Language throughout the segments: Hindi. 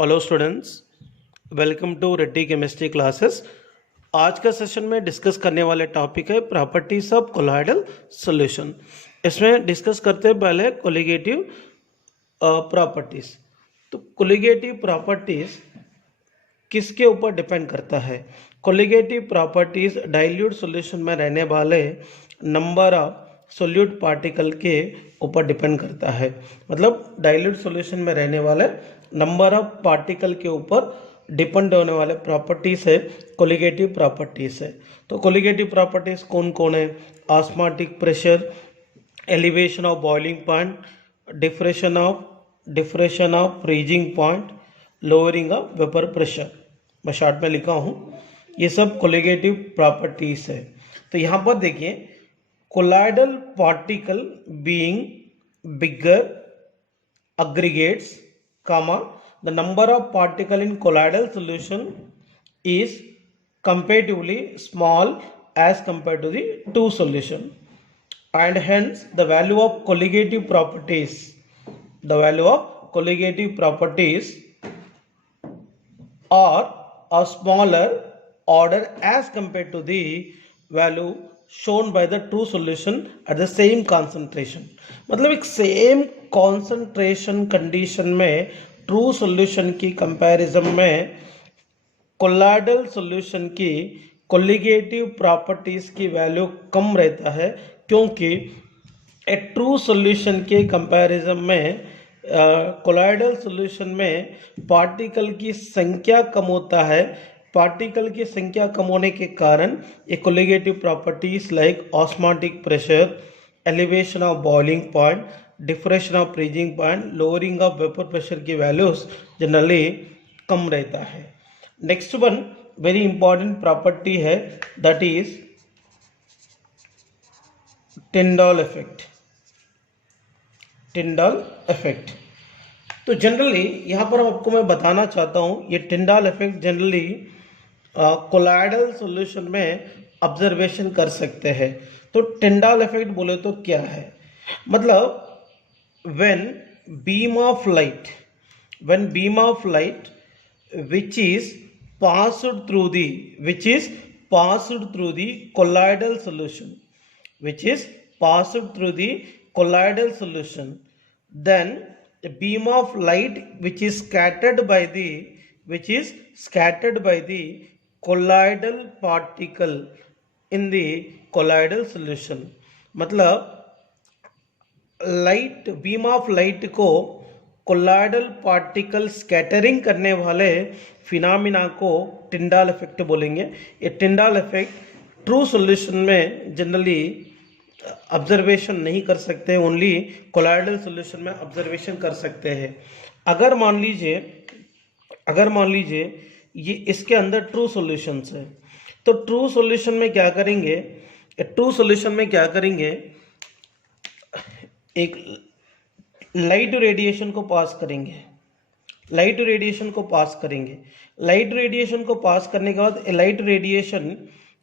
Hello students, welcome to Reddy chemistry classes. आज का सेशन में डिस्कस करने वाले टॉपिक है प्रॉपर्टीज ऑफ कोलॉइडल सॉल्यूशन। इसमें डिस्कस करते हैं पहले कोलिगेटिव प्रॉपर्टीज। तो कोलिगेटिव प्रॉपर्टीज किसके ऊपर डिपेंड करता है? कोलिगेटिव प्रॉपर्टीज डाइल्यूट सॉल्यूशन में रहने वाले नंबर ऑफ सोल्यूट पार्टिकल के ऊपर डिपेंड करता है। मतलब डाइल्यूट सॉल्यूशन में रहने वाले नंबर ऑफ पार्टिकल के ऊपर डिपेंड होने वाले प्रॉपर्टीज है कोलिगेटिव प्रॉपर्टीज है। तो कोलिगेटिव प्रॉपर्टीज कौन कौन है? Osmotic pressure, elevation of boiling point, deflation of freezing point, lowering of vapour pressure. मैं शॉर्ट में लिखा हूँ, ये सब कोलिगेटिव प्रॉपर्टीज है। तो यहाँ पर देखिए, colloidal particle being bigger aggregates, comma, the number of particle in colloidal solution is comparatively small as compared to the two solution, and hence the value of colligative properties are a smaller order as compared to the value shown by the true solution at the same concentration। मतलब एक सेम कॉन्सेंट्रेशन कंडीशन में ट्रू सॉल्यूशन की कंपैरिजन में कोलॉइडल सॉल्यूशन की कोलिगेटिव प्रॉपर्टीज की वैल्यू कम रहता है, क्योंकि एक ट्रू सॉल्यूशन के कंपैरिजन में कोलॉइडल सॉल्यूशन में पार्टिकल की संख्या कम होता है। पार्टिकल की संख्या कम होने के कारण ये colligative properties like osmotic pressure, elevation of boiling point, deflation of freezing point, lowering of vapour pressure की वैल्यूज जनरली कम रहता है। Next one very important property है, दैट इज टिंडॉल इफेक्ट। टिंडॉल इफेक्ट तो जनरली यहाँ पर आपको मैं बताना चाहता हूँ, ये टिंडॉल इफेक्ट जनरली कोलॉइडल सॉल्यूशन में ऑब्जर्वेशन कर सकते हैं। तो टिंडॉल इफेक्ट बोले तो क्या है? मतलब when beam of light which is passed through the colloidal solution, then a beam of light which is scattered by the colloidal particle in the colloidal solution। मतलब लाइट, बीम ऑफ लाइट को कोलॉइडल पार्टिकल स्कैटरिंग करने वाले फिनोमिना को टिंडॉल इफेक्ट बोलेंगे। ये टिंडॉल इफेक्ट ट्रू सॉल्यूशन में जनरली ऑब्जर्वेशन नहीं कर सकते, ओनली कोलॉइडल सॉल्यूशन में ऑब्जर्वेशन कर सकते हैं। अगर मान लीजिए ये इसके अंदर ट्रू सॉल्यूशंस है, तो ट्रू सॉल्यूशन में क्या करेंगे? एक लाइट रेडिएशन को पास करेंगे। लाइट रेडिएशन को पास करने के बाद लाइट रेडिएशन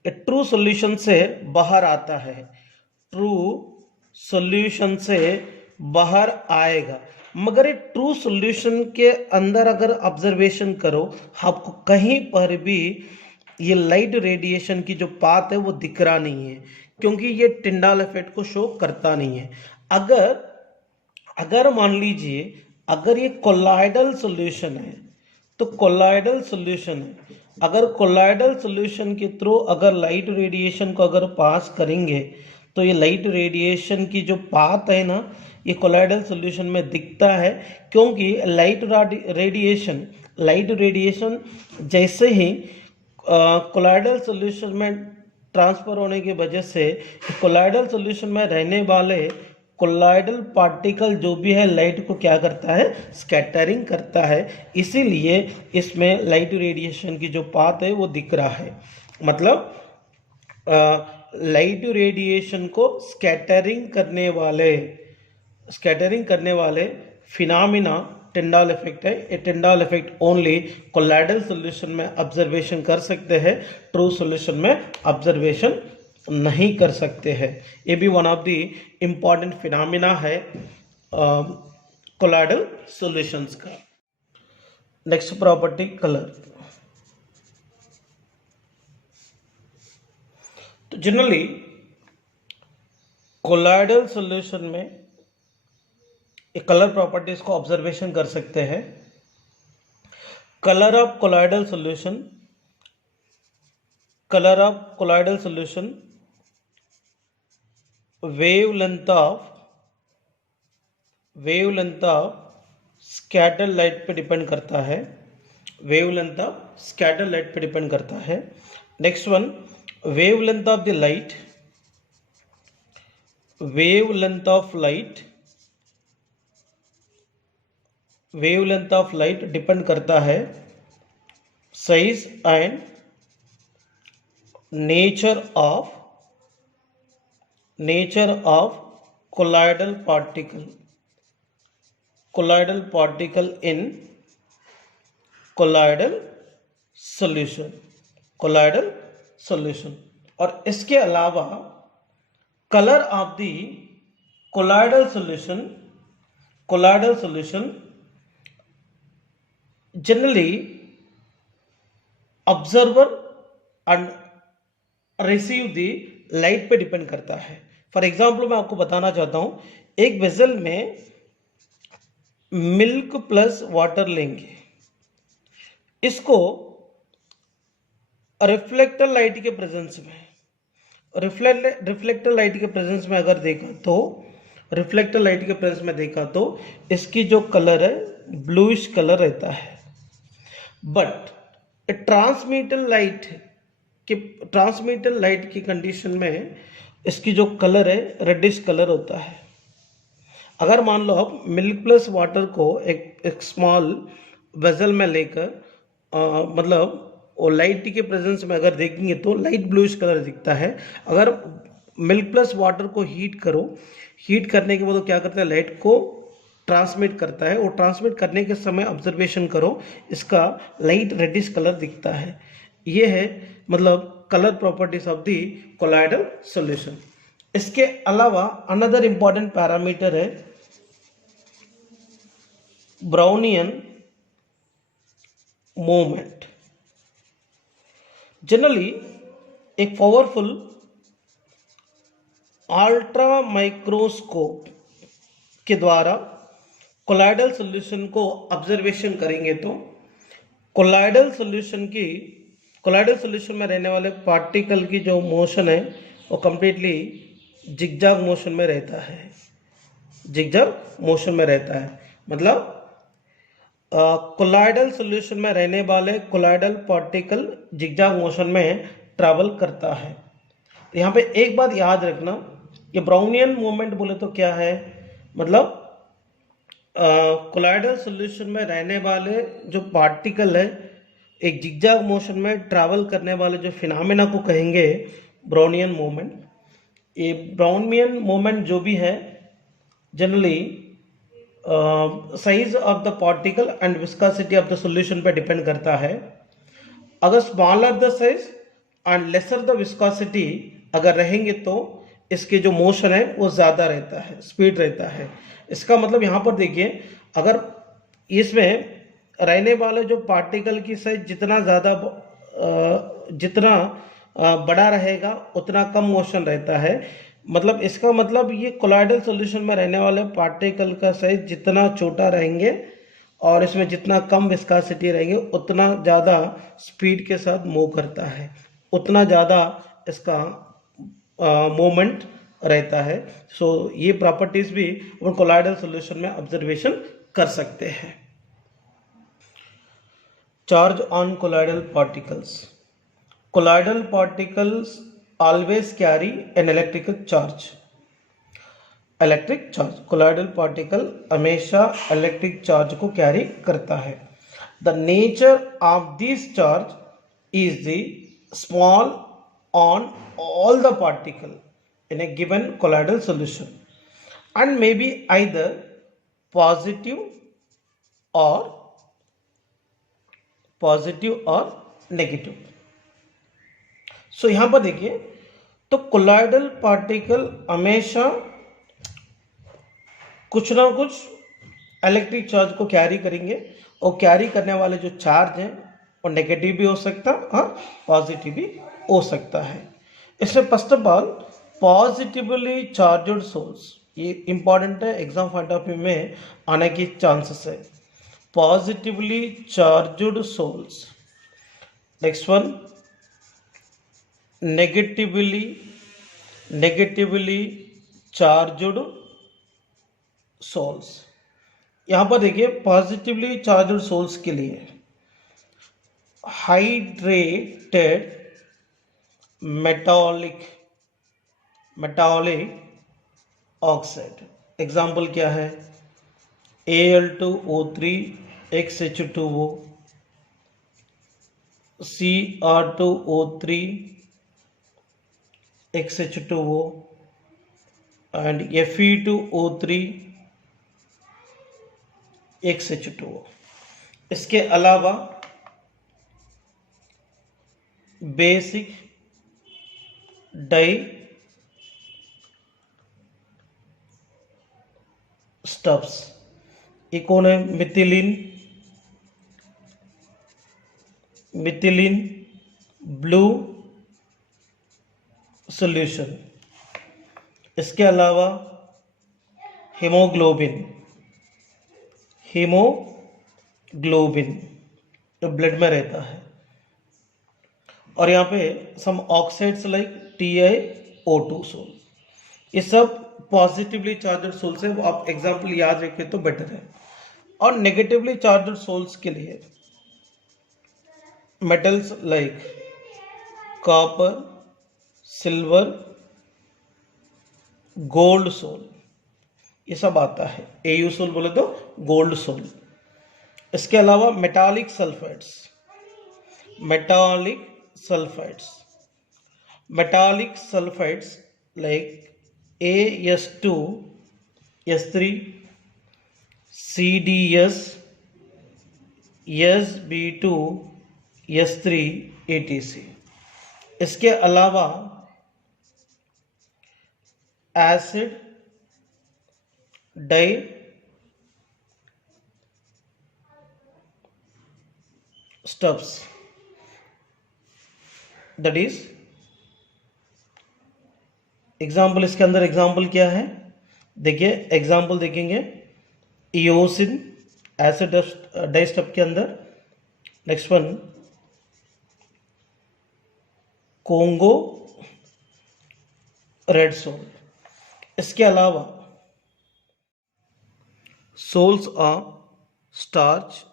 ट्रू सॉल्यूशन से बाहर आता है, ट्रू सॉल्यूशन से बाहर आएगा। मगर ये ट्रू सॉल्यूशन के अंदर अगर ऑब्जर्वेशन करो, आपको कहीं पर भी ये लाइट रेडिएशन की जो पाथ है वो दिख रहा नहीं है, क्योंकि ये टिंडॉल इफेक्ट को शो करता नहीं है। अगर मान लीजिए अगर ये कोलॉइडल सॉल्यूशन है, तो कोलॉइडल सॉल्यूशन के थ्रू अगर लाइट रेडिएशन को अगर पास करेंगे, तो ये लाइट रेडिएशन की जो पाथ है ना, ये कोलॉइडल सॉल्यूशन में दिखता है, क्योंकि लाइट रेडिएशन जैसे ही कोलॉइडल सॉल्यूशन में ट्रांसफर होने की वजह से कोलॉइडल सॉल्यूशन में रहने वाले कोलॉइडल पार्टिकल जो भी है लाइट को क्या करता है? स्कैटरिंग करता है। इसीलिए इसमें लाइट रेडिएशन की जो पाथ है वो दिख रहा है। मतलब लाइट रेडिएशन को स्कैटरिंग करने वाले फिनोमिना टिंडॉल इफेक्ट है। ये टिंडॉल इफेक्ट ओनली कोलॉइडल सॉल्यूशन में ऑब्जर्वेशन कर सकते हैं, ट्रू सॉल्यूशन में ऑब्जर्वेशन नहीं कर सकते हैं। ये भी one of the important phenomena है कोलॉइडल सॉल्यूशंस का। Next property colour. तो जनरली कोलाइडल सॉल्यूशन में एक कलर प्रॉपर्टीज को ऑब्जर्वेशन कर सकते हैं। Colour of colloidal solution, colour of colloidal solution wavelength of scatter light पे डिपेंड करता है, वेवलेंथ ऑफ स्कैटर लाइट पे डिपेंड करता है। Next one, wavelength of the light, wavelength of light, wavelength of light depend करता है size and nature of colloidal particle in colloidal solution। और इसके अलावा colour of the colloidal solution generally observer and receive the light पे डिपेंड करता है। फॉर एग्जाम्पल मैं आपको बताना चाहता हूं, एक वेसल में मिल्क प्लस वाटर लेंगे, इसको रिफ्लेक्टर लाइट के प्रेजेंस में, रिफ्लेक्टर लाइट के प्रेजेंस में अगर देखा तो, रिफ्लेक्टर लाइट के प्रेजेंस में देखा तो इसकी जो कलर है ब्लूइश कलर रहता है। बट ट्रांसमिटेड लाइट की कंडीशन में इसकी जो कलर है रेडिश कलर होता है। अगर मान लो आप मिल्क प्लस वाटर को एक स्मॉल वेसल में लेकर मतलब वो लाइट के प्रेजेंस में अगर देखेंगे तो लाइट ब्लूइश कलर दिखता है। अगर मिल्क प्लस वाटर को हीट करो, हीट करने के बाद क्या करता है, लाइट को ट्रांसमिट करता है। वो ट्रांसमिट करने के समय ऑब्जर्वेशन करो, इसका लाइट रेडिश कलर दिखता है। ये है मतलब colour properties of the colloidal solution. इसके अलावा अनदर इंपॉर्टेंट पैरामीटर है ब्राउनियन मूवमेंट। जनरली एक पावरफुल अल्ट्रा माइक्रोस्कोप के द्वारा कोलाइडल सॉल्यूशन को ऑब्जर्वेशन करेंगे तो कोलाइडल सॉल्यूशन में रहने वाले पार्टिकल की जो मोशन है वो कंप्लीटली जिगजैग मोशन में रहता है, जिगजैग मोशन में रहता है। मतलब कोलाइडल सॉल्यूशन में रहने वाले कोलाइडल पार्टिकल जिगजैग मोशन में ट्रैवल करता है। तो यहाँ पे एक बात याद रखना, ये ब्राउनियन मूवमेंट बोले तो क्या है, मतलब कोलाइडल सॉल्यूशन में रहने वाले जो पार्टिकल है एक जिगजैग मोशन में ट्रैवल करने वाले जो फिनोमेना को कहेंगे ब्राउनियन मूवमेंट। ये ब्राउनियन मूवमेंट जो भी है generally size of the particle and viscosity of the solution पे डिपेंड करता है। अगर smaller the size and lesser the viscosity अगर रहेंगे तो इसके जो मोशन है वो ज़्यादा रहता है, स्पीड रहता है। इसका मतलब यहाँ पर देखिए, अगर इसमें रहने वाले जो पार्टिकल की साइज जितना बड़ा रहेगा उतना कम मोशन रहता है। मतलब इसका मतलब ये कोलाइडल सॉल्यूशन में रहने वाले पार्टिकल का साइज जितना छोटा रहेंगे और इसमें जितना कम विस्कोसिटी रहेंगे उतना ज़्यादा स्पीड के साथ मूव करता है, उतना ज़्यादा इसका मोमेंट रहता है। सो ये प्रॉपर्टीज भी अपन कोलाइडल सॉल्यूशन में ऑब्जर्वेशन कर सकते हैं। Charge on colloidal particles. Colloidal particles always carry an electrical charge. Colloidal particle हमेशा इलेक्ट्रिक चार्ज को कैरी करता है। The nature of this charge is the small on all the particle in a given colloidal solution and may be either positive or negative। सो यहाँ पर देखिए, तो कोलाइडल पार्टिकल हमेशा कुछ ना कुछ इलेक्ट्रिक चार्ज को कैरी करेंगे और कैरी करने वाले जो चार्ज हैं वो नेगेटिव भी हो सकता है, हाँ पॉजिटिव भी हो सकता है। इसमें first of all positively charged sols, ये इंपॉर्टेंट है, एग्जाम पॉइंट ऑफ व्यू में आने की चांसेस है। Positively charged sols. Next one negatively charged sols. यहां पर देखिए पॉजिटिवली चार्जड सोल्स के लिए हाइड्रेटेड मेटालिक ऑक्साइड, एग्जाम्पल क्या है, Al2O3 XH2O, Cr2O3 XH2O and Fe2O3 XH2O। इसके अलावा बेसिक डाई स्टफ्स, ये कौन है, मिथिलीन ब्लू सॉल्यूशन। इसके अलावा हीमोग्लोबिन जो ब्लड में रहता है। और यहाँ पे सम ऑक्साइड्स लाइक TiO2 सोल, ये सब पॉजिटिवली चार्जड सोल्स है, वो आप एग्जाम्पल याद रखें तो बेटर है। और नेगेटिवली चार्जड सोल्स के लिए metals like copper, silver, gold sol, ये सब आता है। Au सोल बोले तो गोल्ड सोल। इसके अलावा metallic sulphides like As2S3, CdS, Sb2S3 etc। इसके अलावा acid dye stuffs, that is example. इसके अंदर एग्जाम्पल क्या है, देखिए एग्जाम्पल देखेंगे, इओसिन एसिड डाई स्टफ के अंदर। Next one congo red sol. इसके अलावा sols of starch,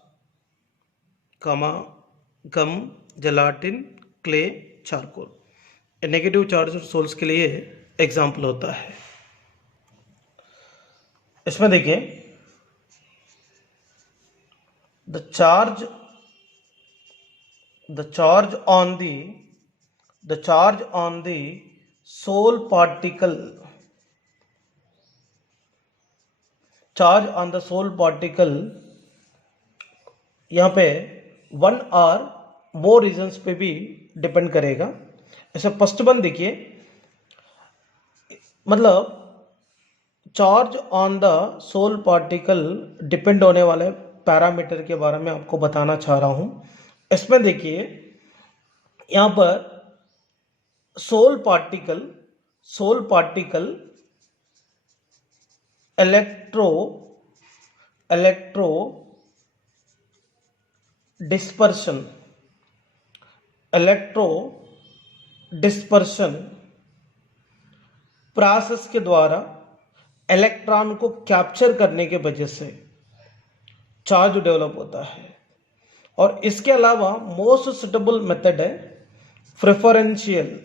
gum, gelatin, clay, charcoal, negative charge sols के लिए एग्जाम्पल होता है। इसमें देखिए the charge on the sol particle, यहाँ पे वन और मोर रीजन्स पे भी डिपेंड करेगा। ऐसे फर्स्ट वन देखिए, मतलब charge on the sol particle depend होने वाले पैरामीटर के बारे में आपको बताना चाह रहा हूं। इसमें देखिए यहां पर sol particle electro dispersion process के द्वारा इलेक्ट्रॉन को कैप्चर करने के वजह से चार्ज डेवलप होता है। और इसके अलावा मोस्ट सुटेबल मेथड है प्रेफरेंशियल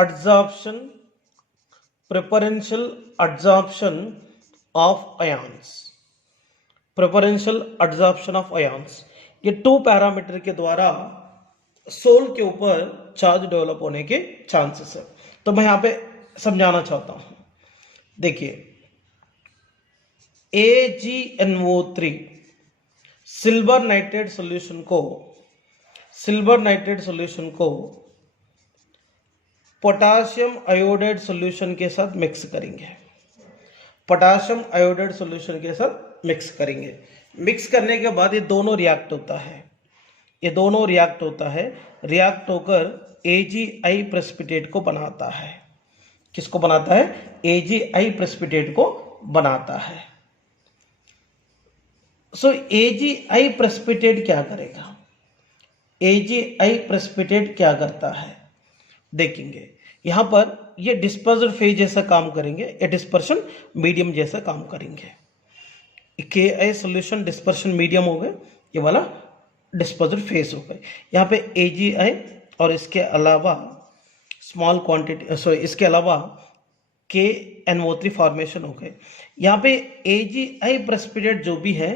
adsorption ऑफ आयंस। ये 2 पैरामीटर के द्वारा सोल के ऊपर चार्ज डेवलप होने के चांसेस है। तो मैं यहां पे समझाना चाहता हूं, देखिए AgNO3 सिल्वर नाइट्रेट सॉल्यूशन को पोटासियम आयोडाइड सॉल्यूशन के साथ मिक्स करेंगे। पोटाशियम आयोडाइड सॉल्यूशन के साथ मिक्स करेंगे। मिक्स करने के बाद ये दोनों रिएक्ट होता है, ये दोनों रिएक्ट होता है, रिएक्ट होकर AgI प्रेसिपिटेट को बनाता है। किसको बनाता है? AgI प्रेसिपिटेट को बनाता है। सो AgI प्रेसिपिटेट क्या करेगा? AgI प्रेसिपिटेट क्या करता है देखेंगे। यहां पर ये डिस्पर्जन फेज जैसा काम करेंगे, ये डिस्पर्शन मीडियम जैसा काम करेंगे। KI सॉल्यूशन डिस्पर्शन मीडियम हो गए, ये वाला डिस्पर्जन फेज हो गए। यहाँ पे AgI और इसके अलावा स्मॉल क्वांटिटी इसके अलावा KNO3 फॉर्मेशन हो गए। यहाँ पे AgI प्रेसिपिटेट जो भी है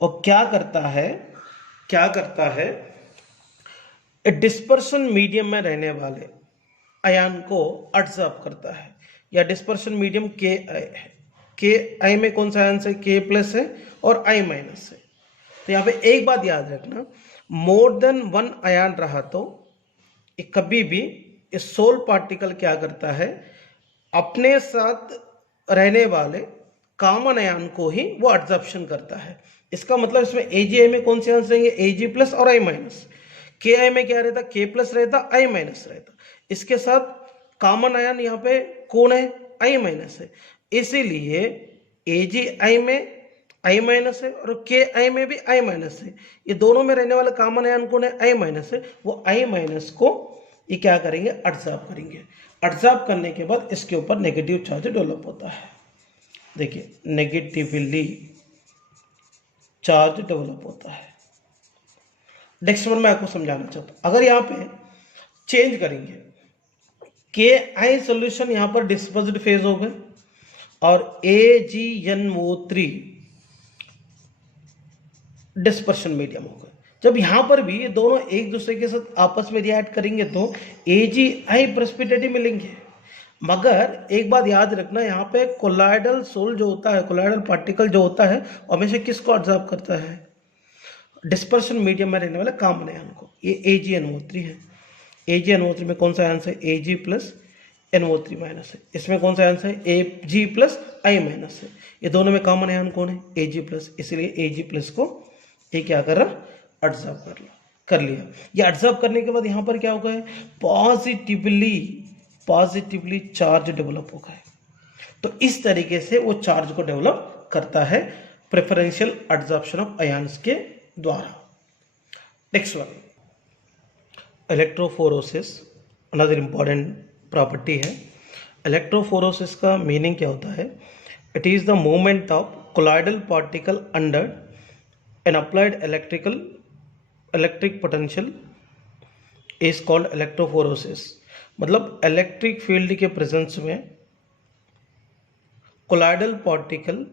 वो क्या करता है डिस्पर्शन मीडियम में रहने वाले आयन को एब्जॉर्ब करता है, या डिस्पर्शन मीडियम KI है। KI में कौन सा आयन है? K प्लस है और I माइनस है। तो यहाँ पे एक बात याद रखना, मोर देन वन आयन रहा तो कभी भी इस सोल पार्टिकल क्या करता है, अपने साथ रहने वाले कॉमन आयन को ही वो एब्जॉर्प्शन करता है। इसका मतलब इसमें AgI में कौन से आयन रहेंगे? Ag प्लस और I माइनस। KI में क्या रहता? K प्लस रहता, I माइनस रहता। इसके साथ कॉमन आयन यहाँ पे कौन है? I माइनस है। इसीलिए AgI में I माइनस है और KI में भी I माइनस है। ये दोनों में रहने वाला कॉमन आयन कौन है? I माइनस है। वो I माइनस को ये क्या करेंगे? एब्जॉर्ब करेंगे। एब्जॉर्ब करने के बाद इसके ऊपर नेगेटिव चार्ज डेवलप होता है। देखिए नेगेटिवली चार्ज डेवलप होता है। नेक्स्ट वन मैं आपको समझाना चाहता हूं। अगर यहाँ पे चेंज करेंगे, KI सॉल्यूशन यहाँ पर डिस्पर्स्ड फेज हो गए और AgNO3 डिस्पर्शन मीडियम हो गए। जब यहां पर भी ये दोनों एक दूसरे के साथ आपस में रिएक्ट करेंगे तो AgI प्रेसिपिटेट ही मिलेंगे। मगर एक बात याद रखना, यहाँ पे कोलाइडल सोल जो होता है, कोलाइडल पार्टिकल जो होता है, हमेशा किसको ऑब्जर्व करता है? डिस्पर्शन मीडियम में रहने वाले कॉमन आयन को। ये AgNO3 है। AgNO3 में कौन सा आयन है? Ag प्लस NO3 माइनस है। इसमें कौन सा आयन है? Ag प्लस I माइनस है। ये दोनों में कॉमन आयन कौन है? Ag plus. इसलिए Ag प्लस को ये क्या कर रहा? एब्जॉर्ब कर लिया। ये एब्जॉर्ब करने के बाद यहाँ पर क्या हो गया? पॉजिटिवली चार्ज डेवलप हो गए। तो इस तरीके से वो चार्ज को डेवलप करता है प्रेफरेंशियल एब्जॉर्प्शन ऑफ आयन्स के द्वारा। Next one, electrophoresis another important property है। इलेक्ट्रोफोरोसिस का मीनिंग क्या होता है? It is the movement of colloidal particle under N applied electric potential is called electrophoresis. मतलब इलेक्ट्रिक फील्ड के प्रेजेंस में कोलाइडल पार्टिकल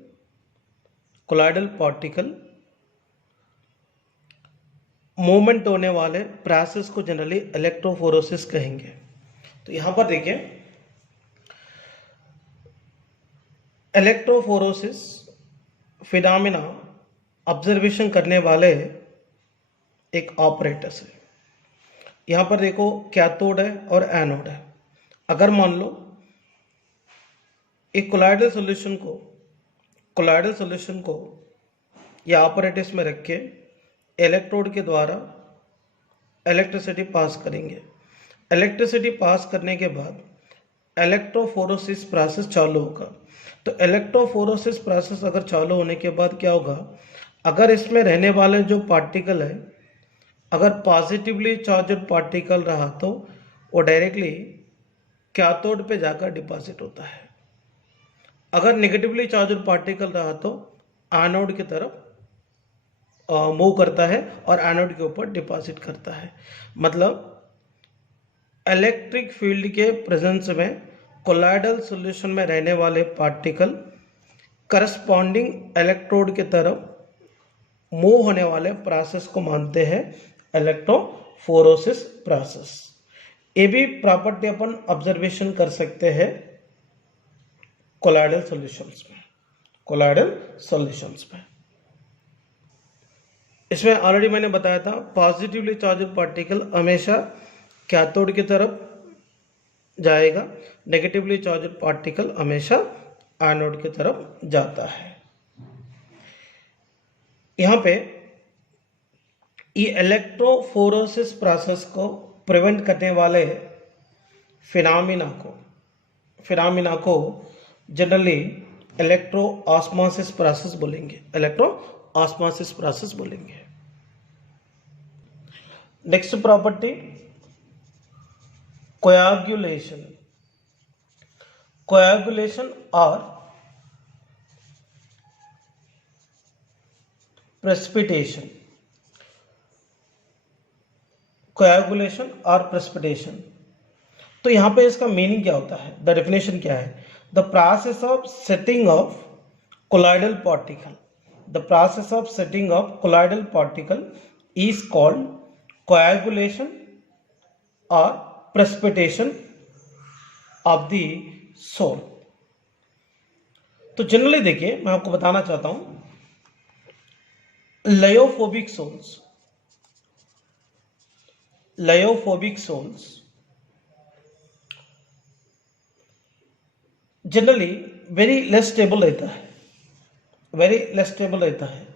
मूवमेंट होने वाले प्रोसेस को जनरली इलेक्ट्रोफोरोसिस कहेंगे। तो यहां पर देखिए, इलेक्ट्रोफोरोसिस फिनोमेना ऑब्जर्वेशन करने वाले एक ऑपरेटर्स है। यहां पर देखो कैथोड है और एनोड है। अगर मान लो एक कोलाइडल सॉल्यूशन को या ऑपरेटर्स में रख के इलेक्ट्रोड के द्वारा इलेक्ट्रिसिटी पास करेंगे। इलेक्ट्रिसिटी पास करने के बाद इलेक्ट्रोफोरोसिस प्रोसेस चालू होगा। तो इलेक्ट्रोफोरोसिस प्रोसेस अगर चालू होने के बाद क्या होगा? अगर इसमें रहने वाले जो पार्टिकल है, अगर पॉजिटिवली चार्जड पार्टिकल रहा तो वो डायरेक्टली कैथोड पे जाकर डिपॉजिट होता है। अगर नेगेटिवली चार्जड पार्टिकल रहा तो एनोड की तरफ मूव करता है और एनोड के ऊपर डिपॉजिट करता है। मतलब इलेक्ट्रिक फील्ड के प्रेजेंस में कोलाइडल सॉल्यूशन में रहने वाले पार्टिकल करस्पॉन्डिंग इलेक्ट्रोड की तरफ मूव होने वाले प्रोसेस को मानते हैं इलेक्ट्रोफोरोसिस प्रोसेस। ये भी प्रॉपर्टी अपन ऑब्जर्वेशन कर सकते हैं कोलाइडल सॉल्यूशंस में। इसमें ऑलरेडी मैंने बताया था, पॉजिटिवली चार्जड पार्टिकल हमेशा कैथोड की तरफ जाएगा, नेगेटिवली चार्जड पार्टिकल हमेशा एनोड की तरफ जाता है। यहाँ पे ये इलेक्ट्रोफोरोसिस प्रोसेस को प्रिवेंट करने वाले फिनामिना को जनरली इलेक्ट्रो ऑस्मोसिस प्रोसेस बोलेंगे, इलेक्ट्रो ऑस्मोसिस प्रोसेस बोलेंगे। नेक्स्ट प्रॉपर्टी कोएगुलेशन और प्रेसिपिटेशन। कोएगुलेशन और प्रेसिपिटेशन, तो यहां पे इसका मीनिंग क्या होता है, द डेफिनेशन क्या है? The process of setting of colloidal particle, the process of setting of colloidal particle is called coagulation और प्रेसिपिटेशन ऑफ द सोल। तो जनरली देखिए, मैं आपको बताना चाहता हूं, lyophobic sols generally very less stable रहता है।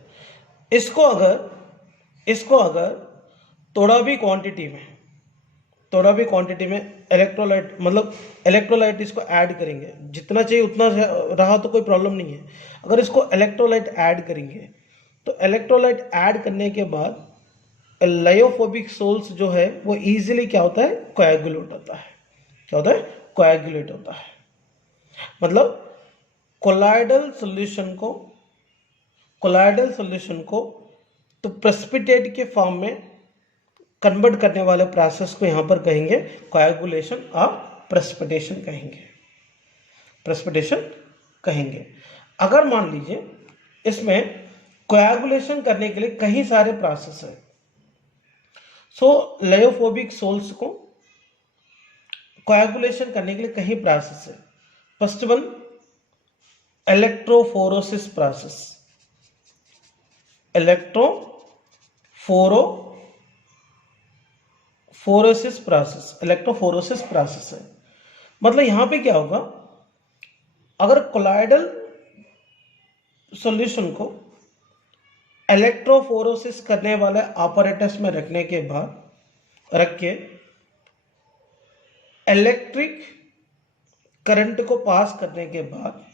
इसको अगर थोड़ा भी क्वांटिटी में इलेक्ट्रोलाइट इसको ऐड करेंगे, जितना चाहिए उतना रहा तो कोई प्रॉब्लम नहीं है। अगर इसको इलेक्ट्रोलाइट ऐड करेंगे तो इलेक्ट्रोलाइट ऐड करने के बाद लायोफोबिक सोल्स जो है वो इजीली क्या होता है, कोएगुलेट होता है। मतलब कोलाइडल सॉल्यूशन को तो प्रेसिपिटेट के फॉर्म में कन्वर्ट करने वाले प्रोसेस को यहां पर कहेंगे कोएगुलेशन और प्रेसिपिटेशन कहेंगे। अगर मान लीजिए इसमें कोएगुलेशन करने के लिए कई सारे प्रोसेस है, सो लायोफोबिक सोल्स को कोएगुलेशन करने के लिए कई प्रोसेस है। फर्स्ट वन इलेक्ट्रोफोरोसिस प्रोसेस है। मतलब यहां पे क्या होगा, अगर कोलाइडल सॉल्यूशन को इलेक्ट्रोफोरोसिस करने वाले ऑपरेटस में रख के इलेक्ट्रिक करंट को पास करने के बाद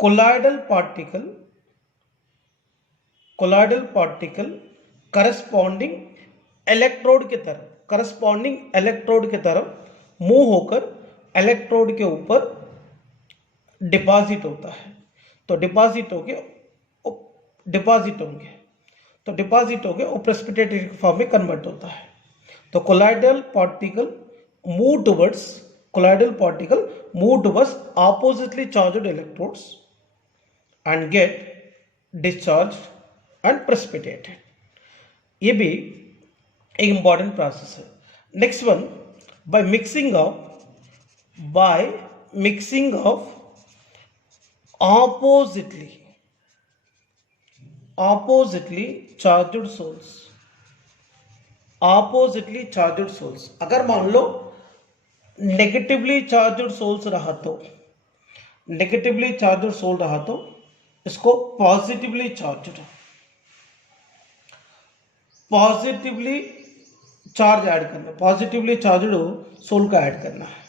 कोलाइडल पार्टिकल करस्पॉन्डिंग इलेक्ट्रोड की तरफ मूव होकर इलेक्ट्रोड के ऊपर डिपॉजिट होता है। तो डिपॉजिट होंगे वो प्रेसिपिटेट फॉर्म में कन्वर्ट होता है। तो colloidal particle move towards oppositely charged electrodes and get discharged and precipitated। ये भी एक इंपॉर्टेंट प्रोसेस है। Next one by mixing of oppositely charged sols. अगर मान लो नेगेटिवली चार्ज्ड सोल्स रहा तो इसको पॉजिटिवली चार्ज ऐड करना, पॉजिटिवली चार्ज्ड सोल का ऐड करना है।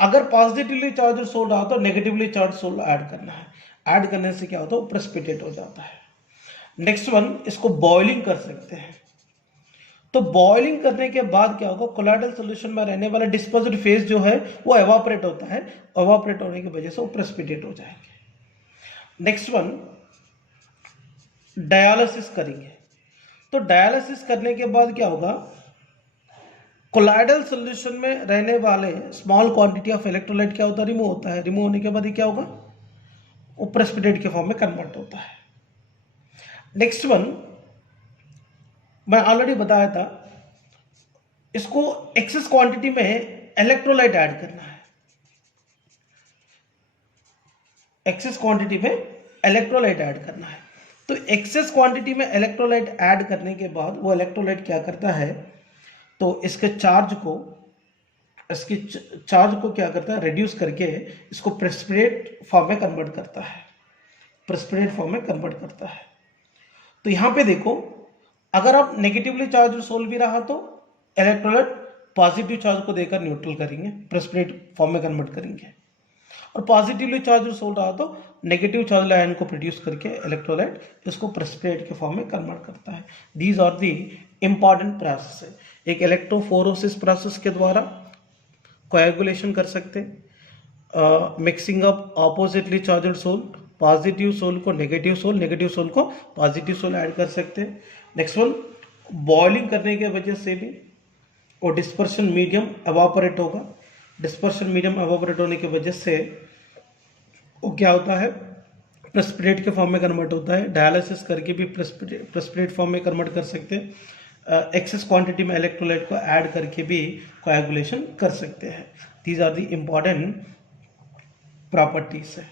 अगर पॉजिटिवली चार्ज्ड सोल रहा तो नेगेटिवली चार्ज सोल ऐड करना है। ऐड करने से क्या होता है, वो प्रेसिपिटेट हो जाता है। नेक्स्ट वन, इसको बॉइलिंग कर सकते हैं। तो बॉइलिंग करने के बाद क्या होगा, कोलाइडल सॉल्यूशन में रहने वाला डिस्पोज्ड फेज जो है वो एवापोरेट होता है। एवापोरेट होने की वजह से वो प्रेसिपिटेट हो जाएंगे। नेक्स्ट वन, डायलिसिस करेंगे। तो डायलिसिस करने के बाद क्या होगा, कोलाइडल सॉल्यूशन में रहने वाले स्मॉल क्वांटिटी ऑफ इलेक्ट्रोलाइट क्या होता है, रिमूव होता है। रिमूव होने के बाद ये क्या होगा, वो प्रेसिपिटेट के फॉर्म में कन्वर्ट होता है। नेक्स्ट वन, मैं ऑलरेडी बताया था, इसको एक्सेस क्वांटिटी में इलेक्ट्रोलाइट ऐड करना है। एक्सेस क्वांटिटी में इलेक्ट्रोलाइट ऐड करना है। तो एक्सेस क्वांटिटी में इलेक्ट्रोलाइट ऐड करने के बाद वो इलेक्ट्रोलाइट क्या करता है, तो इसके चार्ज को इसकी चार्ज को क्या करता है, रिड्यूस करके इसको प्रेसिपिटेट फॉर्म में कन्वर्ट करता है, प्रेसिपिटेट फॉर्म में कन्वर्ट करता है। तो यहाँ पे देखो, अगर आप नेगेटिवली चार्ज सोल भी रहा तो इलेक्ट्रोलाइट पॉजिटिव चार्ज को देकर न्यूट्रल करेंगे, प्रेसिपिटेट फॉर्म में कन्वर्ट करेंगे, और पॉजिटिवली चार्ज सोल रहा तो नेगेटिव चार्ज आयन को प्रोड्यूस करके इलेक्ट्रोलाइट इसको प्रेसिपिटेट के फॉर्म में कन्वर्ट करता है। These are the important process है। एक इलेक्ट्रोफोरोसिस प्रोसेस के द्वारा कोएगुलेशन कर सकते, mixing up oppositely charged sol, positive sol को नेगेटिव सोल, नेगेटिव सोल को पॉजिटिव सोल ऐड कर सकते हैं। नेक्स्ट वन, बॉइलिंग करने की वजह से भी और डिस्पर्शन मीडियम एवापोरेट होगा, डिस्पर्शन मीडियम एवापोरेट होने की वजह से वो क्या होता है, प्रेसिपिटेट के फॉर्म में कन्वर्ट होता है। डायलिसिस करके भी प्रेसिपिटेट फॉर्म में कन्वर्ट कर सकते हैं। एक्सेस क्वांटिटी में इलेक्ट्रोलाइट को ऐड करके भी कोएगुलेशन कर सकते हैं। These are the important properties है।